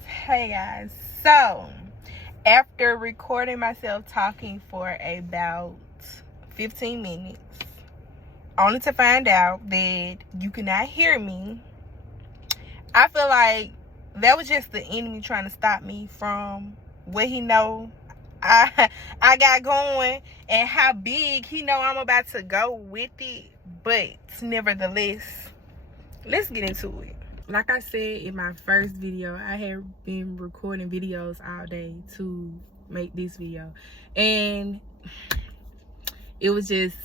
Hey guys, so after recording myself talking for about 15 minutes, only to find out that you cannot hear me, I feel like that was just the enemy trying to stop me from what he know I got going and how big he know I'm about to go with it. But nevertheless, let's get into it. Like I said in my first video, I had been recording videos all day to make this video, and it was just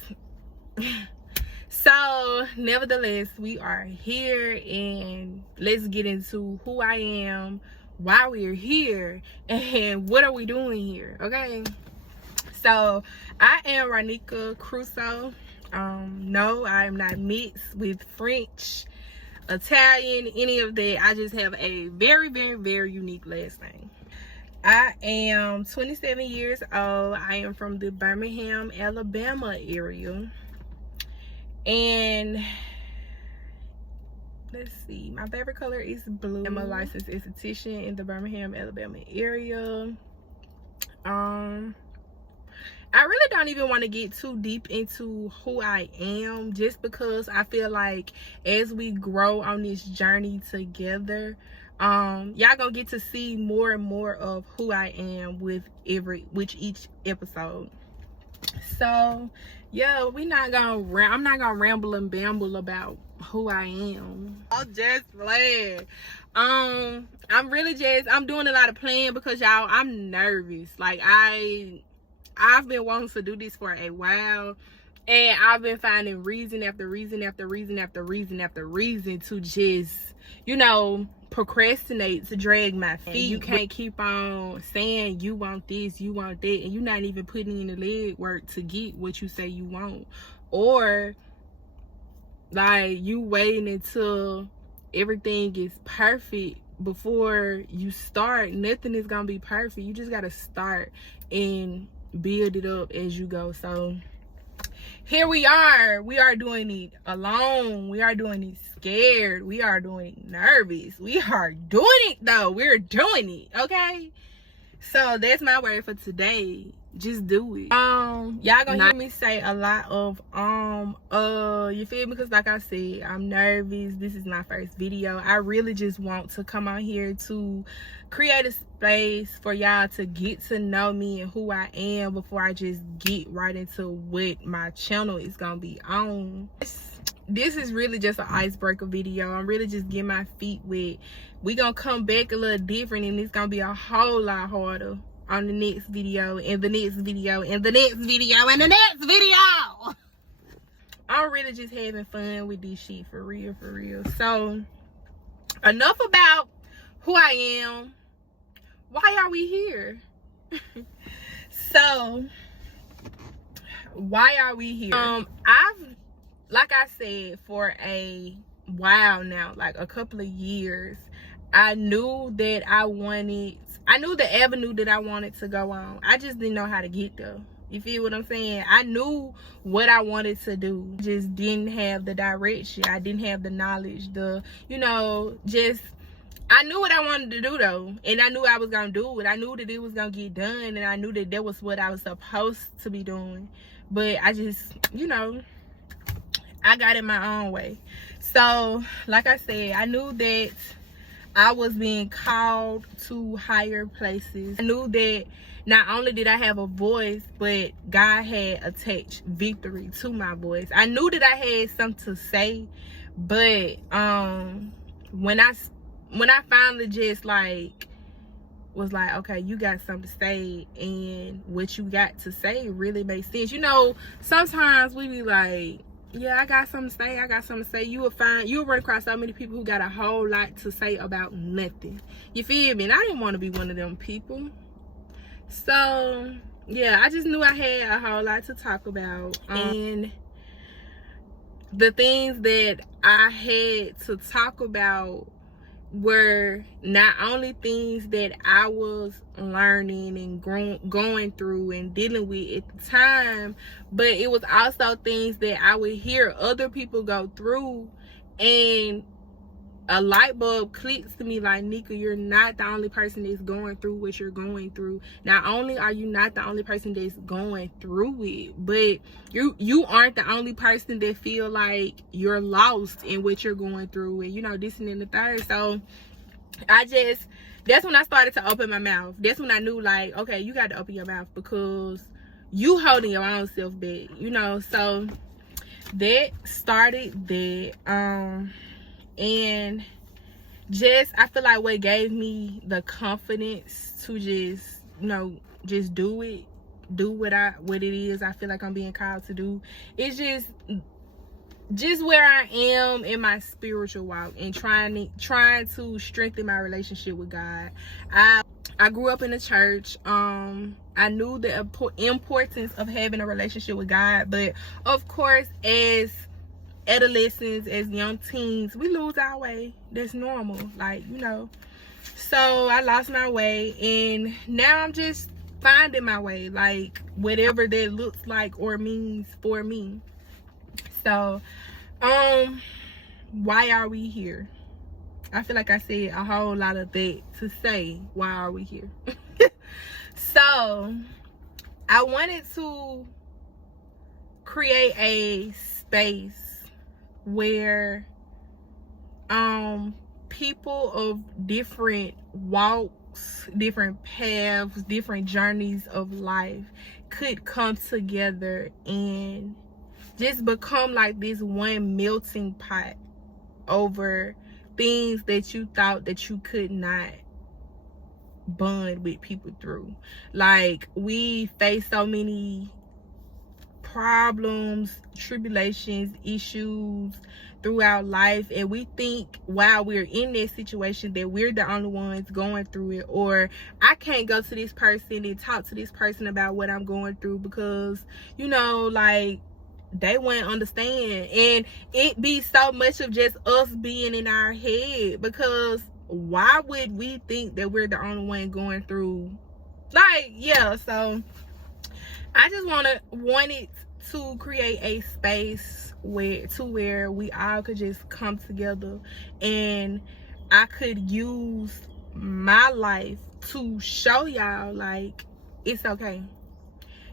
so nevertheless, we are here, and let's get into who I am, why we're here, and what are we doing here. Okay, so I am Rodnika Crusoe. No, I am not mixed with French, Italian, any of that. I just have a very, very, very unique last name. I am 27 years old. I am from the Birmingham, Alabama area. And let's see, my favorite color is blue. I'm a licensed esthetician in the Birmingham, Alabama area. I really don't even want to get too deep into who I am, just because I feel like as we grow on this journey together, y'all gonna get to see more and more of who I am with each episode. So yeah, I'm not gonna ramble and bamble about who I am. I'm just playing. I'm doing a lot of playing because y'all, I'm nervous. Like I've been wanting to do this for a while, and I've been finding reason after reason after reason after reason after reason to just, procrastinate, to drag my feet. And you can't keep on saying you want this, you want that, and you're not even putting in the leg work to get what you say you want. Or like you waiting until everything is perfect before you start. Nothing is gonna be perfect. You just gotta start and build it up as you go. So here we are doing it alone, we are doing it scared, we are doing it nervous, we are doing it though, we're doing it. Okay, so that's my word for today. Just do it. Y'all gonna hear me say a lot of you feel me, because like I said, I'm nervous. This is my first video. I really just want to come on here to create a space for y'all to get to know me and who I am before I just get right into what my channel is gonna be on. This is really just an icebreaker video. I'm really just getting my feet wet. We gonna come back a little different, and it's gonna be a whole lot harder on the next video, and the next video, and the next video, and the next video. I'm really just having fun with this shit, for real, for real. So enough about who I am. Why are we here? So why are we here? Like I said, for a while now, like a couple of years, I knew the avenue that I wanted to go on. I just didn't know how to get there. You feel what I'm saying? I knew what I wanted to do, just didn't have the direction. I didn't have the knowledge, I knew what I wanted to do though, and I knew I was gonna do it. I knew that it was gonna get done, and I knew that was what I was supposed to be doing. But I just, I got in my own way. So like I said, I knew that I was being called to higher places. I knew that not only did I have a voice, but God had attached victory to my voice. I knew that I had something to say, but when I finally just was like, okay, you got something to say, and what you got to say really makes sense. Sometimes we be like, yeah, I got something to say. You will run across so many people who got a whole lot to say about nothing. You feel me? And I didn't want to be one of them people. So yeah, I just knew I had a whole lot to talk about. And the things that I had to talk about were not only things that I was learning and going through and dealing with at the time, but it was also things that I would hear other people go through, and a light bulb clicks to me like, Nika, you're not the only person that's going through what you're going through. Not only are you not the only person that's going through it, but you aren't the only person that feel like you're lost in what you're going through, and you know, this and then the third. So that's when I started to open my mouth. That's when I knew, like, okay, you got to open your mouth, because you holding your own self back, you know. So that started that. And just, I feel like what gave me the confidence to just, you know, just do what it is I feel like I'm being called to do, is just where I am in my spiritual walk, and trying to strengthen my relationship with God. I grew up in the church. I knew the importance of having a relationship with God, but of course, as adolescents, as young teens, we lose our way. That's normal, like, you know. So I lost my way, and now I'm just finding my way, like, whatever that looks like or means for me. So why are we here? I feel like I said a whole lot of that to say, why are we here? So I wanted to create a space where people of different walks, different paths, different journeys of life could come together and just become like this one melting pot over things that you thought that you could not bond with people through. Like, we face so many problems, tribulations, issues throughout life, and we think while we're in this situation that we're the only ones going through it, or I can't go to this person and talk to this person about what I'm going through because, you know, like, they wouldn't understand. And it be so much of just us being in our head, because why would we think that we're the only one going through, like, yeah. So I just wanted to create a space where we all could just come together, and I could use my life to show y'all, like, it's okay.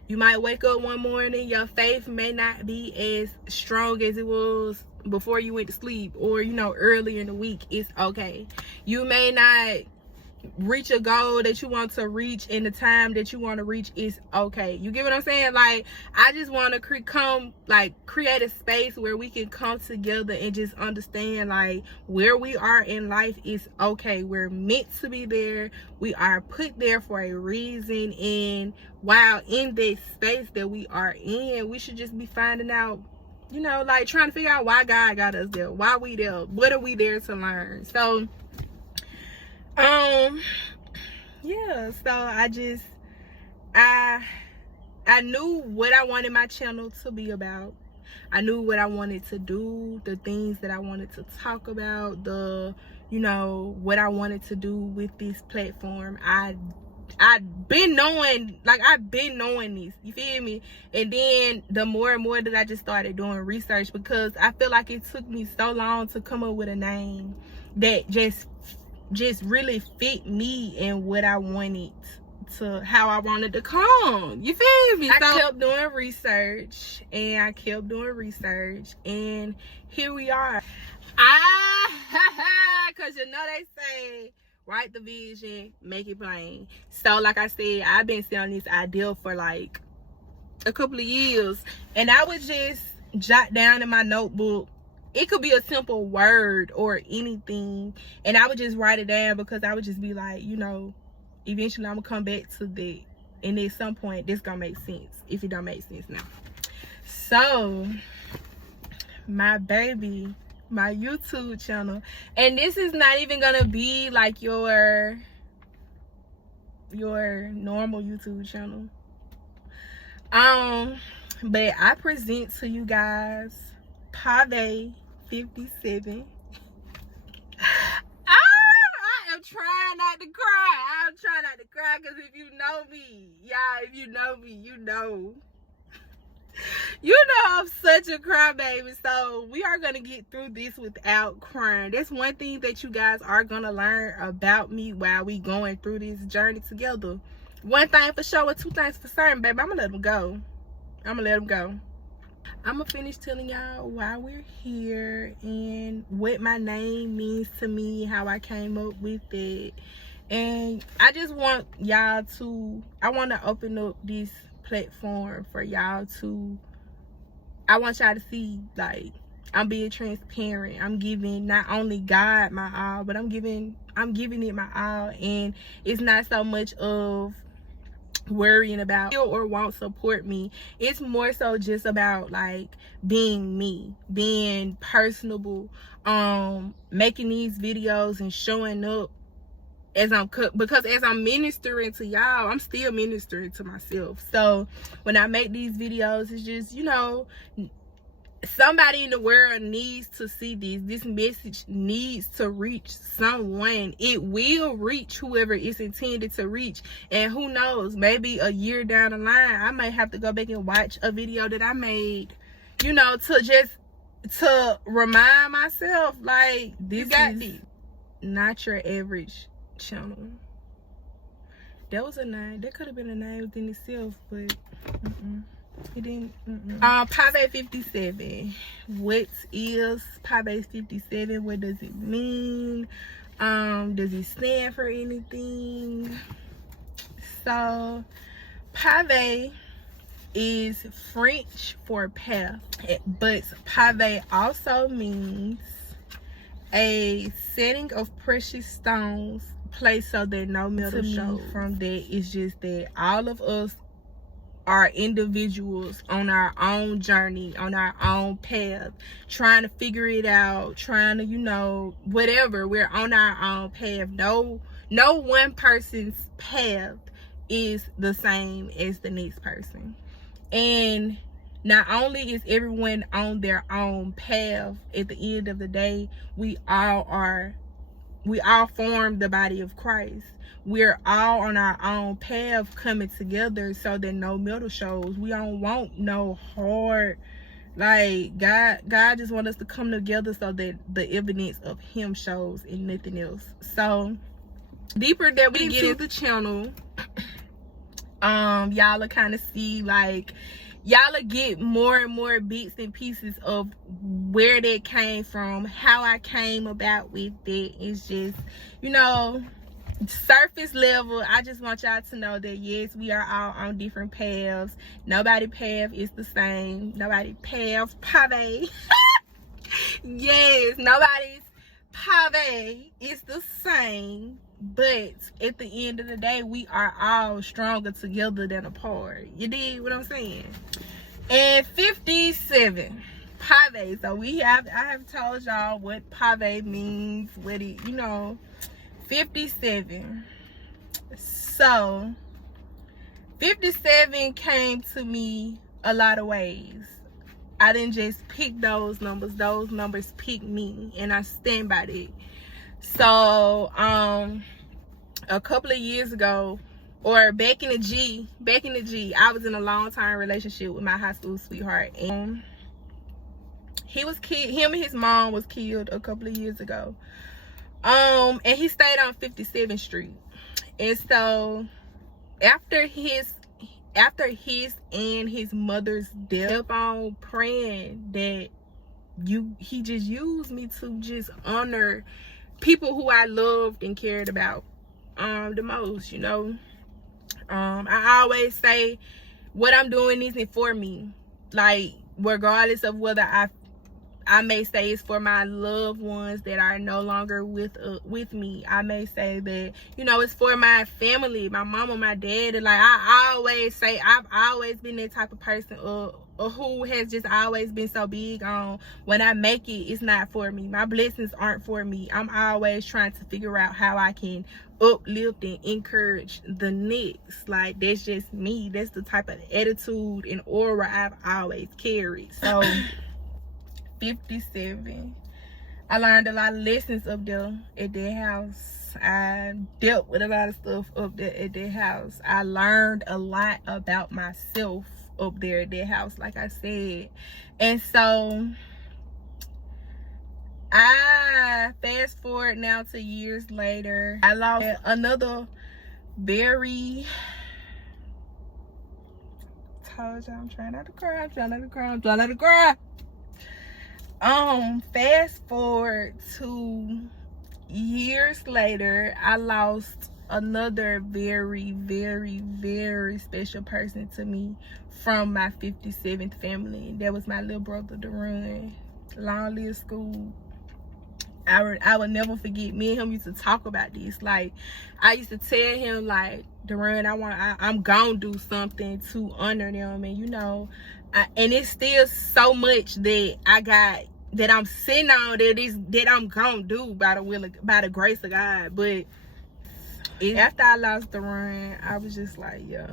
You might wake up one morning, your faith may not be as strong as it was before you went to sleep, or, you know, earlier in the week. It's okay. You may not reach a goal that you want to reach in the time that you want to reach. Is okay. You get what I'm saying? Like, I just want to create a space where we can come together and just understand, like, where we are in life is okay. We're meant to be there. We are put there for a reason, and while in this space that we are in, we should just be finding out, you know, like, trying to figure out why God got us there, why we there, what are we there to learn. So yeah, so I knew what I wanted my channel to be about. I knew what I wanted to do, the things that I wanted to talk about, you know, what I wanted to do with this platform. I've been knowing this, you feel me? And then the more and more that I just started doing research, because I feel like it took me so long to come up with a name that just really fit me and what I wanted to, how I wanted to come. You feel me? I kept doing research, and here we are. Because, you know, they say, write the vision, make it plain. So, like I said, I've been sitting on this idea for like a couple of years, and I would just jot down in my notebook. It could be a simple word or anything, and I would just write it down, because I would just be like, you know, eventually I'm gonna come back to that, and at some point this gonna make sense, if it don't make sense now. So my baby, my YouTube channel, and this is not even gonna be like your normal YouTube channel, but I present to you guys Pavé 57. I am trying not to cry, because if you know me, y'all, if you know me, you know You know I'm such a crybaby, so we are gonna get through this without crying. That's one thing that you guys are gonna learn about me while we going through this journey together. One thing for sure and two things for certain, baby. I'm gonna let them go. I'm gonna finish telling y'all why we're here and what my name means to me, how I came up with it. And I just want y'all to, I want to open up this platform for y'all to, I want y'all to see, like, I'm being transparent. I'm giving not only God my all, but I'm giving it my all. And it's not so much of worrying about or won't support me. It's more so just about like being me, being personable, making these videos and showing up because as I'm ministering to y'all, I'm still ministering to myself. So when I make these videos, it's just, you know, somebody in the world needs to see this message needs to reach someone. It will reach whoever it's intended to reach. And who knows, maybe a year down the line I might have to go back and watch a video that I made, you know, to remind myself, like, this is not your average channel. That was a name, that could have been a name within itself, but it didn't. Pavé 57. What is Pavé 57? What does it mean? Does it stand for anything? So Pavé is French for path, but Pavé also means a setting of precious stones placed so that no metal shows. From that, it's just that all of us are individuals on our own journey, on our own path, trying to figure it out, trying to, you know, whatever. We're on our own path. No one person's path is the same as the next person. And not only is everyone on their own path, at the end of the day, we all form the body of Christ. We're all on our own path coming together so that no middle shows. We don't want no hard, like, God just wants us to come together so that the evidence of him shows and nothing else. So deeper that we get into the channel, y'all will kind of see, like, y'all will get more and more bits and pieces of where that came from, how I came about with it. It's just, you know, surface level. I just want y'all to know that yes, we are all on different paths. Nobody's path is the same. Nobody's path, Pavé. Yes, nobody's Pavé is the same. But at the end of the day, we are all stronger together than apart. You dig what I'm saying? And 57, Pavé. So I have told y'all what Pavé means, what it, you know, 57. So 57 came to me a lot of ways. I didn't just pick those numbers picked me, and I stand by that. So a couple of years ago, or back in the G, I was in a long-term relationship with my high school sweetheart, and he was killed. Him and his mom was killed a couple of years ago. And he stayed on 57th Street. And so after his and his mother's death, I kept on praying that he just used me to just honor people who I loved and cared about the most, you know. I always say what I'm doing isn't for me, like, regardless of whether I may say it's for my loved ones that are no longer with me. I may say that, you know, it's for my family, my mama, my dad. And like I always say, I've always been that type of person who has just always been so big on, when I make it, it's not for me. My blessings aren't for me. I'm always trying to figure out how I can uplift and encourage the next. Like, that's just me. That's the type of attitude and aura I've always carried. So 57, I learned a lot of lessons up there at their house. I dealt with a lot of stuff up there at their house. I learned a lot about myself up there at that house, like I said. And so I fast forward now to years later. I lost another very, told you I'm trying not to cry. Fast forward to years later, I lost another very, very, very special person to me from my 57th family. That was my little brother, Darun. Long live school. I would never forget. Me and him used to talk about this. Like, I used to tell him, like, Darun, I'm gonna do something to honor them. And you know, and it's still so much that I got, that I'm sitting on, that I'm gonna do by the grace of God. But after I lost Darun, I was just like, yo,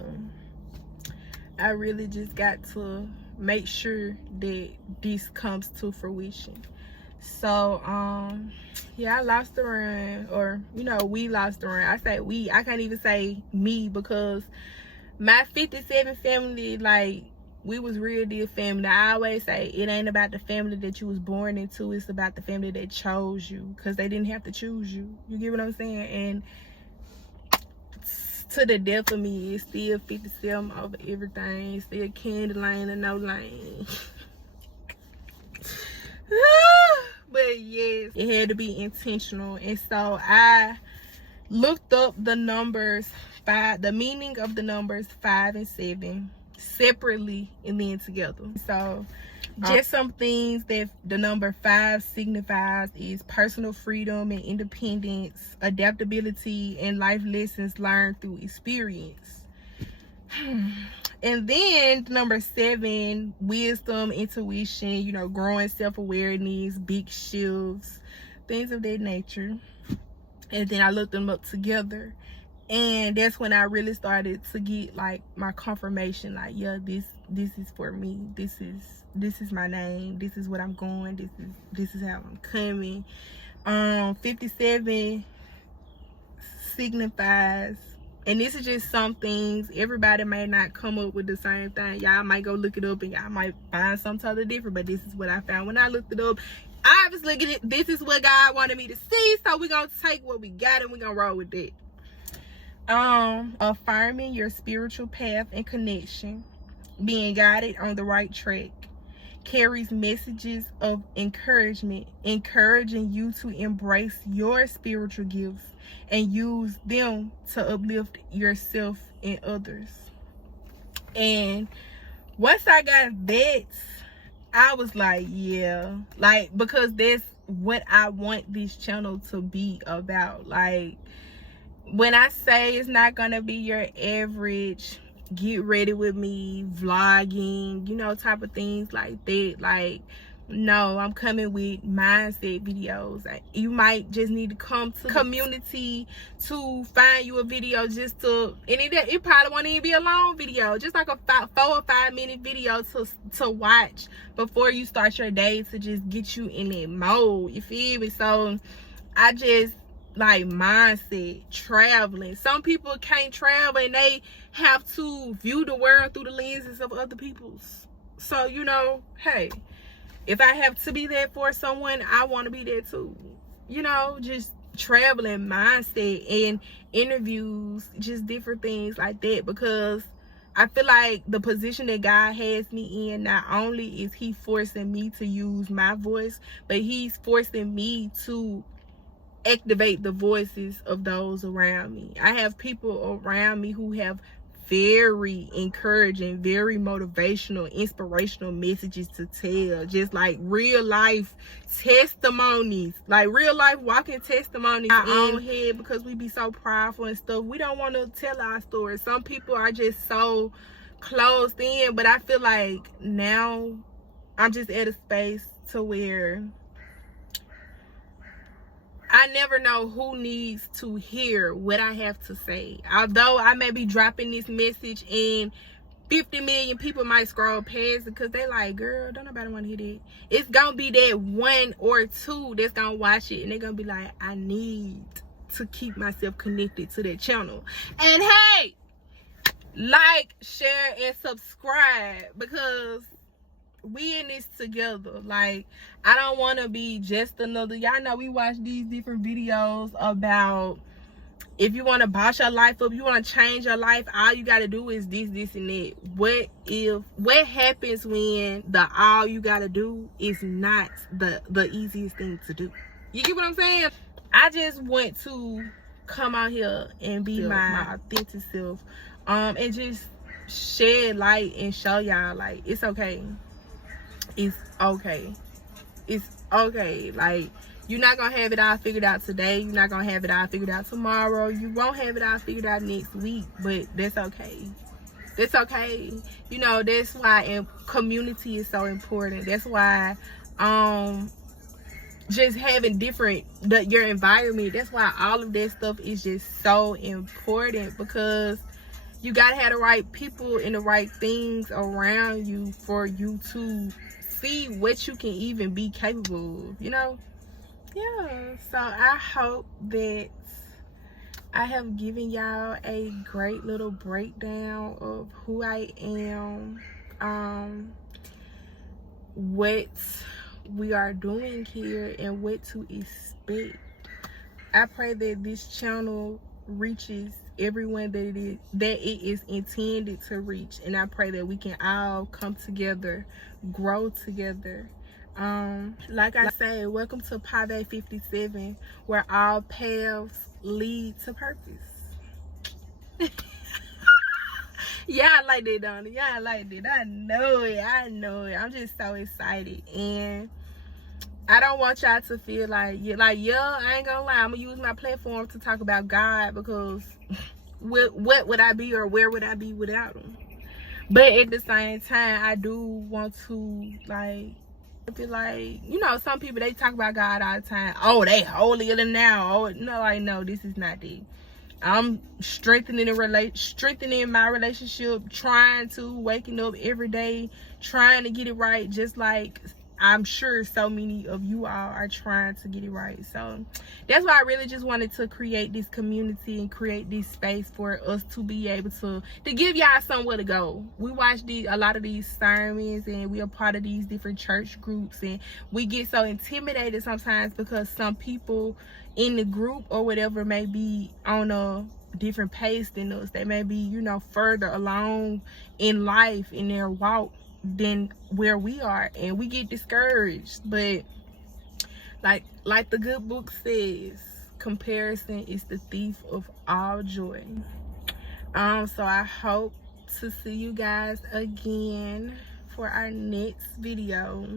I really just got to make sure that this comes to fruition. So yeah, I lost Darun, or you know, we lost Darun. I say we, I can't even say me, because my 57 family, like, we was real deal family. I always say it ain't about the family that you was born into, it's about the family that chose you, because they didn't have to choose you. You get what I'm saying? And to the death of me, it's still 57 over everything. It's still candy lane and no lane. But yes, it had to be intentional. And so I looked up the numbers 5, the meaning of the numbers 5 and 7 separately and then together. So just some things that the number 5 signifies is personal freedom and independence, adaptability, and life lessons learned through experience. And then number 7, wisdom, intuition, you know, growing self-awareness, big shifts, things of that nature. And then I looked them up together, and that's when I really started to get like my confirmation, like, yeah, this is for me. This is my name. This is what I'm going. This is how I'm coming. 57 signifies, and this is just some things, everybody may not come up with the same thing. Y'all might go look it up and y'all might find something totally different, but this is what I found when I looked it up. I was looking at it, this is what God wanted me to see, so we're gonna take what we got and we're gonna roll with it. Affirming your spiritual path and connection, being guided on the right track, carries messages of encouragement, encouraging you to embrace your spiritual gifts and use them to uplift yourself and others. And once I got that, I was like, yeah, like, because that's what I want this channel to be about. Like, when I say it's not gonna be your average get ready with me vlogging, you know, type of things like that, like, no, I'm coming with mindset videos. You might just need to come to the community to find you a video, just to, and it probably won't even be a long video, just like a 4 or 5 minute video to watch before you start your day, to just get you in that mode, you feel me? So I just like mindset, traveling. Some people can't travel and they have to view the world through the lenses of other people's. So, you know, hey, if I have to be there for someone, I want to be there too. You know, just traveling, mindset, and interviews, just different things like that. Because I feel like the position that God has me in, not only is he forcing me to use my voice, but he's forcing me to activate the voices of those around me. I have people around me who have very encouraging, very motivational, inspirational messages to tell, just like real life testimonies, like real life walking testimonies in our own head, because we be so prideful and stuff. We don't want to tell our stories. Some people are just so closed in, but I feel like now I'm just at a space to where I never know who needs to hear what I have to say. Although I may be dropping this message and 50 million people might scroll past it because they like, girl, don't nobody want to hear that. It's going to be that 1 or 2 that's going to watch it, and they're going to be like, I need to keep myself connected to that channel. And hey, like, share, and subscribe, because we in this together. Like, I don't want to be just another, y'all know we watch these different videos about if you want to boss your life up, you want to change your life, all you got to do is this and that. What happens when the all you got to do is not the easiest thing to do? You get what I'm saying? I just want to come out here and be my authentic self, and just shed light and show y'all, like, it's okay. It's okay. It's okay. Like, you're not gonna have it all figured out today. You're not gonna have it all figured out tomorrow. You won't have it all figured out next week, but that's okay. That's okay. You know, that's why community is so important. That's why just having your environment, that's why all of that stuff is just so important, because you gotta have the right people and the right things around you for you to see what you can even be capable of, you know? Yeah, so I hope that I have given y'all a great little breakdown of who I am, what we are doing here, and what to expect. I pray that this channel reaches everyone that it is intended to reach, and I pray that we can all come together, grow together. Like I say, welcome to Pavé 57, where all paths lead to purpose. Yeah, I like that, don't it? Yeah, I like that. I know it. I'm just so excited, and I don't want y'all to feel like, yeah, I ain't gonna lie, I'm gonna use my platform to talk about God, because what would I be, or where would I be without him? But at the same time, I do want to, like, be like, you know, some people, they talk about God all the time. Oh, they holier than now. Oh, no, like, no, this is not it. I'm strengthening my relationship, waking up every day, trying to get it right, just like I'm sure so many of you all are trying to get it right. So that's why I really just wanted to create this community and create this space for us to be able to give y'all somewhere to go. We watch a lot of these sermons, and we are part of these different church groups, and we get so intimidated sometimes because some people in the group or whatever may be on a different pace than us. They may be, you know, further along in life, in their walk, than where we are, and we get discouraged. But like the good book says, comparison is the thief of all joy. So I hope to see you guys again for our next video.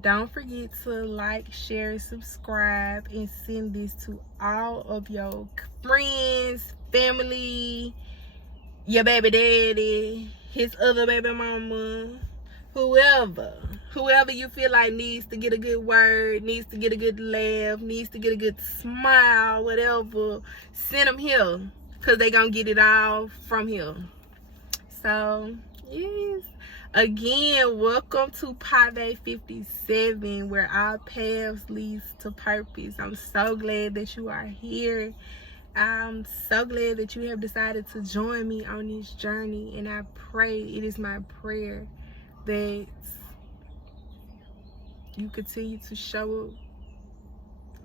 Don't forget to like, share, subscribe, and send this to all of your friends, family, your baby daddy, his other baby mama, whoever you feel like needs to get a good word, needs to get a good laugh, needs to get a good smile, whatever. Send them here, because they gonna get it all from here. So yes, again, welcome to Pavé 57, where our paths leads to purpose. I'm so glad that you are here. I'm so glad that you have decided to join me on this journey, and I pray, it is my prayer, that you continue to show up,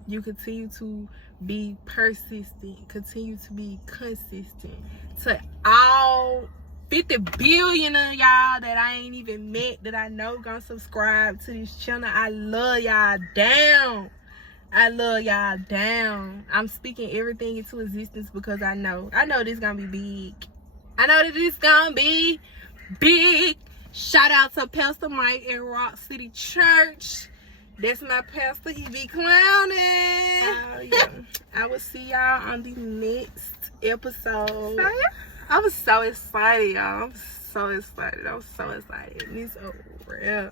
you continue to be persistent, continue to be consistent. To all 50 billion of y'all that I ain't even met, that I know gonna subscribe to this channel, I love y'all down. I love y'all down. I'm speaking everything into existence, because I know this gonna be big. I know that this gonna be big. Shout out to Pastor Mike in Rock City Church. That's my pastor. He be clowning. Yeah. I will see y'all on the next episode. I was so excited, y'all. I'm so excited. It's over. Yeah.